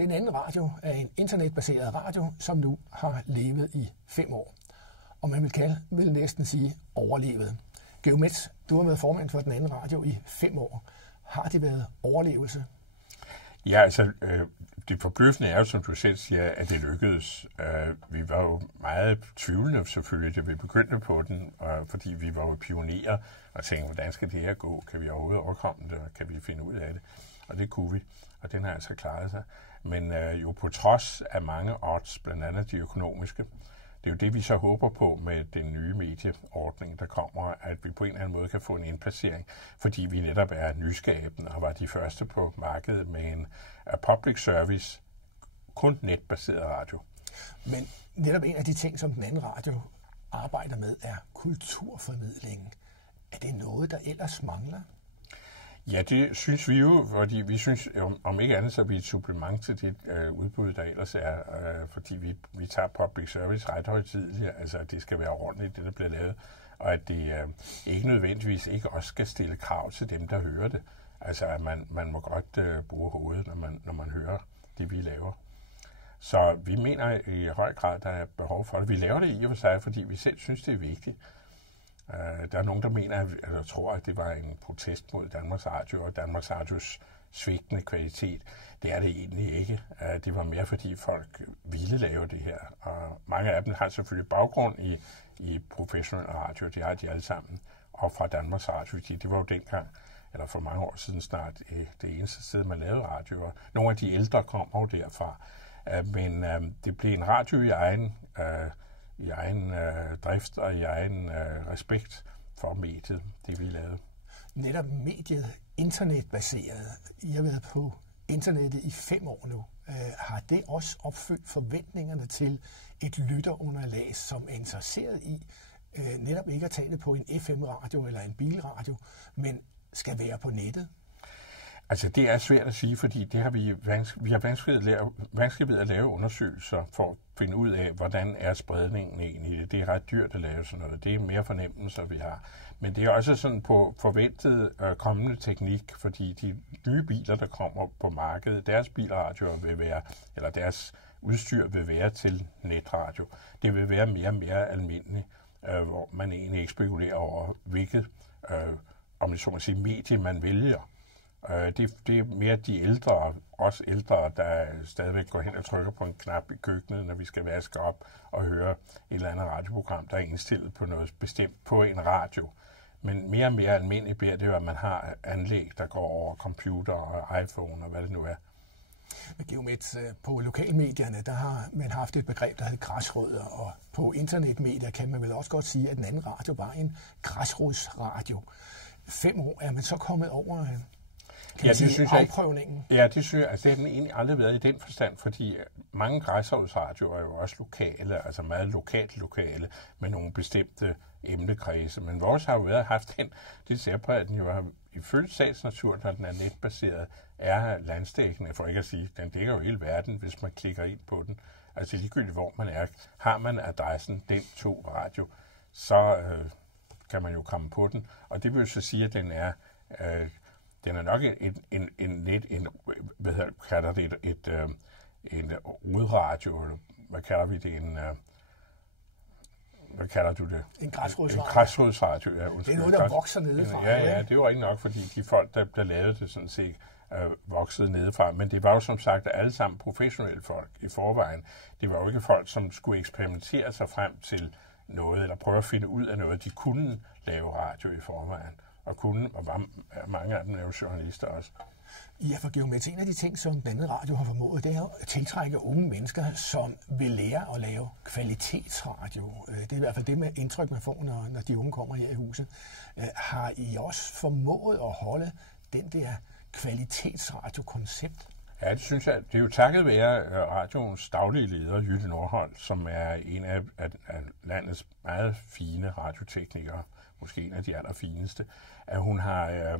Den anden radio er en internetbaseret radio, som nu har levet i 5 år. Og man vil næsten sige overlevet. Geomets, du har været formand for den anden radio i 5 år. Har det været overlevelse? Ja, altså det forbløffende er jo, som du selv siger, at det lykkedes. Vi var jo meget tvivlende selvfølgelig, da vi begyndte på den, fordi vi var jo pionerer og tænkte, hvordan skal det her gå? Kan vi overhovedet overkomme det, og kan vi finde ud af det? Og det kunne vi, og den har altså klaret sig. Men jo på trods af mange odds, blandt andet de økonomiske, det er jo det, vi så håber på med den nye medieordning, der kommer, at vi på en eller anden måde kan få en indplacering, fordi vi netop er nyskabende og var de første på markedet med en public service, kun netbaseret radio. Men netop en af de ting, som den anden radio arbejder med, er kulturformidlingen. Er det noget, der ellers mangler? Ja, det synes vi jo, fordi vi synes, om ikke andet, så er vi et supplement til det udbud, der ellers er, fordi vi tager public service ret højtideligt, altså at det skal være ordentligt, det der bliver lavet, og at det ikke nødvendigvis ikke også skal stille krav til dem, der hører det. Altså at man må godt bruge hovedet, når man hører det, vi laver. Så vi mener i høj grad, der er behov for det. Vi laver det i og for sig, fordi vi selv synes, det er vigtigt. Der er nogen, der mener, eller tror, at det var en protest mod Danmarks Radio og Danmarks Radios svigtende kvalitet. Det er det egentlig ikke. Det var mere, fordi folk ville lave det her. Og mange af dem har selvfølgelig baggrund i professionel radio. Det har de alle sammen. Og fra Danmarks Radio. Det var jo dengang, eller for mange år siden snart, det eneste sted, man lavede radio. Og nogle af de ældre kom jo derfra. Men det blev en radio i egen drift og i egen respekt for mediet, det vi lavede. Netop mediet, internetbaseret. I har været på internettet i 5 år nu. Har det også opfyldt forventningerne til et lytterunderlag, som er interesseret i netop ikke at tage det på en FM-radio eller en bilradio, men skal være på nettet? Altså det er svært at sige, fordi det har vi har vanskeligt ved at lave undersøgelser for at finde ud af, hvordan er spredningen egentlig. Det er ret dyrt at lave sådan noget. Det er mere fornemmelser, vi har. Men det er også sådan på forventet kommende teknik, fordi de nye biler, der kommer på markedet, deres bilradioer vil være, eller deres udstyr vil være til netradio. Det vil være mere og mere almindeligt, hvor man egentlig ikke spekulerer over, hvilket, om det så må sige, medie man vælger. Det er mere de ældre, også ældre, der stadigvæk går hen og trykker på en knap i køkkenet, når vi skal vaske op og høre et eller andet radioprogram, der er indstillet på noget bestemt på en radio. Men mere og mere almindeligt bliver det jo, at man har anlæg, der går over computer og iPhone og hvad det nu er. Geomets, på lokalmedierne, der har man haft et begreb, der hedder græsrødder, og på internetmedier kan man vel også godt sige, at den anden radio var en græsrodsradio. 5 år er man så kommet over afprøvningen? Ja, det synes jeg. Altså, det har den egentlig aldrig været i den forstand, fordi mange græsrodsradioer er jo også lokale, altså meget lokale, med nogle bestemte emnekredse. Men vores har jo haft det særpræg, at den jo har ifølge sagsnatur, når den er netbaseret, er landsdækkende, for ikke at sige, den dækker jo hele verden, hvis man klikker ind på den. Altså ligegyldigt hvor man er, har man adressen, den 2 radio, så kan man jo komme på den. Og det vil jo så sige, at den er nok en udradio, eller hvad kalder vi det, hvad kalder du det? En græsrodsradio. En græsrodsradio, ja. Det er noget, der vokser nedefra. Ja, det er jo ikke nok, fordi de folk, der lavede det sådan set, voksede nedefra. Men det var jo som sagt alle sammen professionelle folk i forvejen. Det var jo ikke folk, som skulle eksperimentere sig frem til noget, eller prøve at finde ud af noget. De kunne lave radio i forvejen. Og mange af dem er jo journalister også. Ja, for Geomets, en af de ting, som den anden radio har formået, det er at tiltrække unge mennesker, som vil lære at lave kvalitetsradio. Det er i hvert fald det med indtryk, man får, når de unge kommer her i huset. Har I også formået at holde den der kvalitetsradiokoncept? Ja, det synes jeg. Det er jo takket være radioens daglige leder, Jytte Nordholt, som er en af landets meget fine radioteknikere, måske en af de allerfineste, at hun har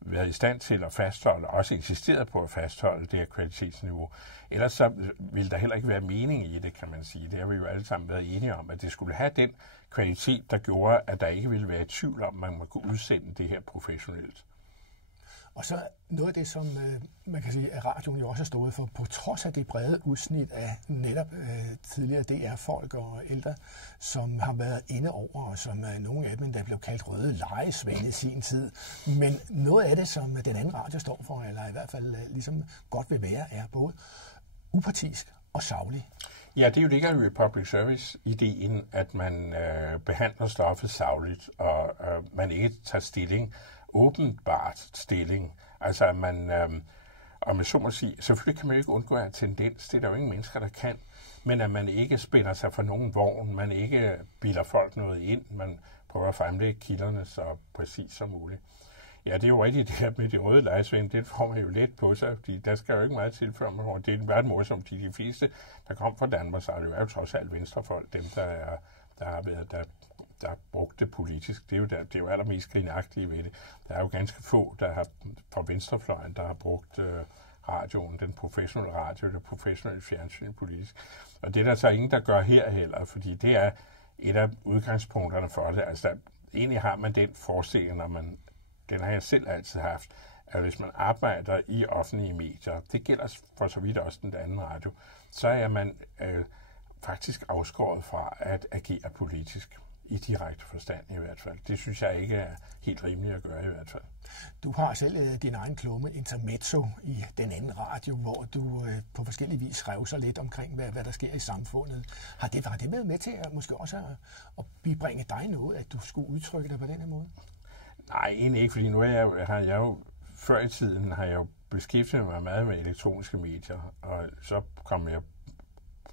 været i stand til at fastholde, også insisteret på at fastholde det her kvalitetsniveau. Ellers så ville der heller ikke være mening i det, kan man sige. Det har vi jo alle sammen været enige om, at det skulle have den kvalitet, der gjorde, at der ikke ville være i tvivl om, at man kunne udsende det her professionelt. Og så noget af det, som man kan sige, at radioen jo også har stået for, på trods af det brede udsnit af netop tidligere DR-folk og ældre, som har været inde over, og som nogle af dem, der blev kaldt røde lejesvende i sin tid. Men noget af det, som den anden radio står for, eller i hvert fald ligesom godt vil være, er både upartisk og saglig. Ja, det ligger jo i public service-ideen, at man behandler stoffet sagligt, og man ikke tager stilling, åbenbart stilling. Altså, at man, og man så må sige, selvfølgelig kan man jo ikke undgå en tendens, det er der jo ingen mennesker, der kan, men at man ikke spænder sig for nogen vogn, man ikke bilder folk noget ind, man prøver at fremlægge kilderne så præcis som muligt. Ja, det er jo rigtigt, det her med de røde lejesvende, det får man jo let på sig, fordi der skal jo ikke meget til, før man får. Det er ret morsomt, de fleste, der kom fra Danmark, så er det jo trods alt venstrefolk, dem der har været, der har brugt det politisk. Det er jo allermest grinagtige ved det. Der er jo ganske få, der har fra venstrefløjen, der har brugt radioen, den professionelle radio, det professionelle fjernsyn politisk. Og det er der så ingen, der gør her heller, fordi det er et af udgangspunkterne for det. Altså, egentlig har man den forestilling, når man den har jeg selv altid haft, at hvis man arbejder i offentlige medier, det gælder for så vidt også den anden radio, så er man faktisk afskåret fra at agere politisk, i direkte forstand i hvert fald. Det synes jeg ikke er helt rimeligt at gøre i hvert fald. Du har selv din egen klumme Intermezzo i den anden radio, hvor du på forskellige vis revser lidt omkring, hvad der sker i samfundet. Har det været med til at måske også at bibringe dig noget, at du skulle udtrykke dig på den her måde? Nej, egentlig ikke, fordi nu har jeg jo før i tiden har jeg jo beskæftiget mig meget med elektroniske medier, og så kom jeg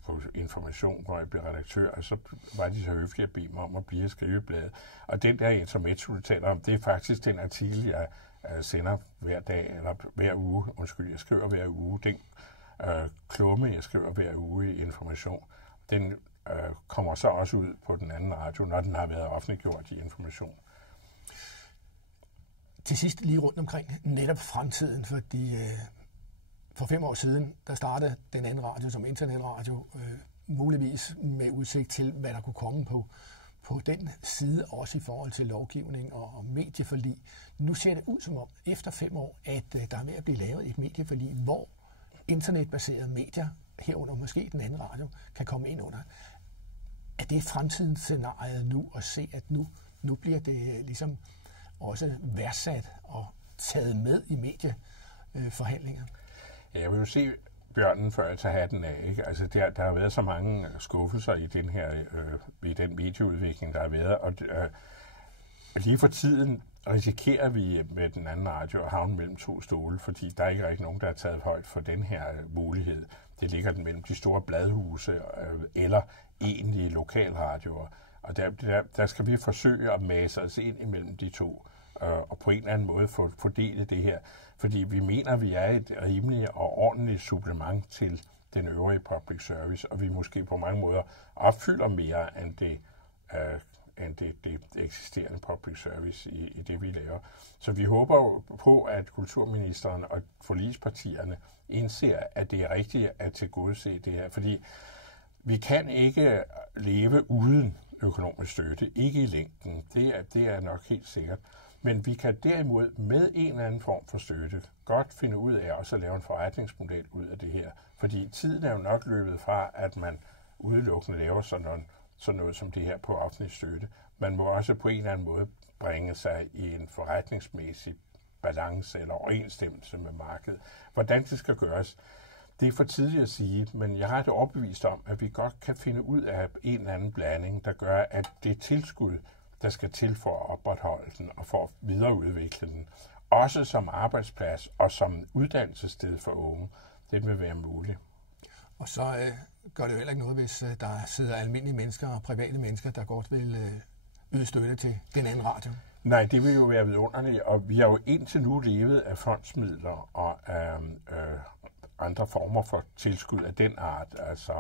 på Information, hvor jeg blev redaktør, og så var de så høflige at bede mig om at blive skrivebladet. Og den der Intermezzo, du taler om, det er faktisk den artikel, jeg sender hver dag, eller hver uge, jeg skriver hver uge, den klumme, jeg skriver hver uge i Information, den kommer så også ud på den anden radio, når den har været offentliggjort i Information. Til sidst lige rundt omkring netop fremtiden, fordi for 5 år siden, der startede den anden radio som internetradio, muligvis med udsigt til, hvad der kunne komme på den side, også i forhold til lovgivning og medieforlig. Nu ser det ud som om, efter 5 år, at der er ved at blive lavet et medieforlig, hvor internetbaserede medier, herunder måske den anden radio, kan komme ind under. Er det fremtidens scenarie nu at se, at nu bliver det ligesom også værdsat og taget med i medieforhandlinger? Ja, jeg vil jo se bjørnen, før jeg tager hatten af. Ikke? Altså, der har været så mange skuffelser i den her i den medieudvikling, der har været, og lige for tiden risikerer vi med den anden radio at havne mellem 2 stole, fordi der er ikke rigtig nogen, der har taget højt for den her mulighed. Det ligger den mellem de store bladhuse eller egentlige lokalradioer. Og der skal vi forsøge at mase os ind imellem de to, og på en eller anden måde få fordele det her. Fordi vi mener, at vi er et rimeligt og ordentligt supplement til den øvrige public service, og vi måske på mange måder opfylder mere end det eksisterende public service i det, vi laver. Så vi håber jo på, at kulturministeren og forligspartierne indser, at det er rigtigt at tilgodese det her, fordi vi kan ikke leve uden økonomisk støtte, ikke i længden. Det er nok helt sikkert. Men vi kan derimod med en eller anden form for støtte godt finde ud af også at lave en forretningsmodel ud af det her. Fordi tiden er jo nok løbet fra, at man udelukkende laver sådan noget som det her på offentlig støtte. Man må også på en eller anden måde bringe sig i en forretningsmæssig balance eller overensstemmelse med markedet. Hvordan det skal gøres, det er for tidligt at sige, men jeg har det overbevist om, at vi godt kan finde ud af en eller anden blanding, der gør, at det tilskud, der skal til for at opretholde den og for at videreudvikle den, også som arbejdsplads og som uddannelsessted for unge, det vil være muligt. Og så gør det jo heller ikke noget, hvis der sidder almindelige mennesker og private mennesker, der godt vil yde støtte til den anden radio. Nej, det vil jo være vidunderligt, og vi har jo indtil nu levet af fondsmidler og andre former for tilskud af den art, altså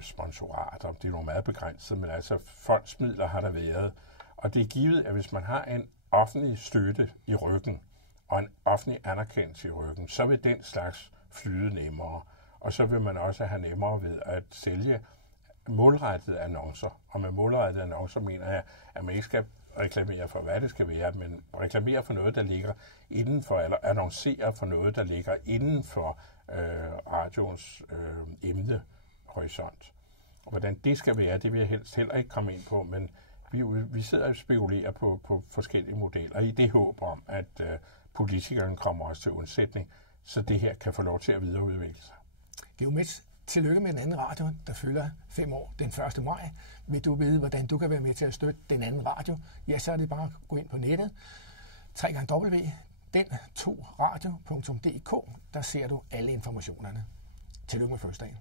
sponsorater, det er jo meget begrænset, men altså fondsmidler har der været. Og det er givet, at hvis man har en offentlig støtte i ryggen, og en offentlig anerkendelse i ryggen, så vil den slags flyde nemmere. Og så vil man også have nemmere ved at sælge målrettede annoncer. Og med målrettede annoncer mener jeg, at man ikke skal reklamere for, hvad det skal være, men reklamere for noget, der ligger inden for, eller annoncere for noget, der ligger inden for radioens emnehorisont. Og hvordan det skal være, det vil jeg helst heller ikke komme ind på, men vi sidder og spekulerer på forskellige modeller i det håb om, at politikerne kommer os til undsætning, så det her kan få lov til at videreudvikle sig. Geomets, tillykke med den anden radio, der fylder 5 år den 1. maj. Vil du vide, hvordan du kan være med til at støtte den anden radio? Ja, så er det bare at gå ind på nettet. www.den2radio.dk. Der ser du alle informationerne. Tillykke med fødselsdagen.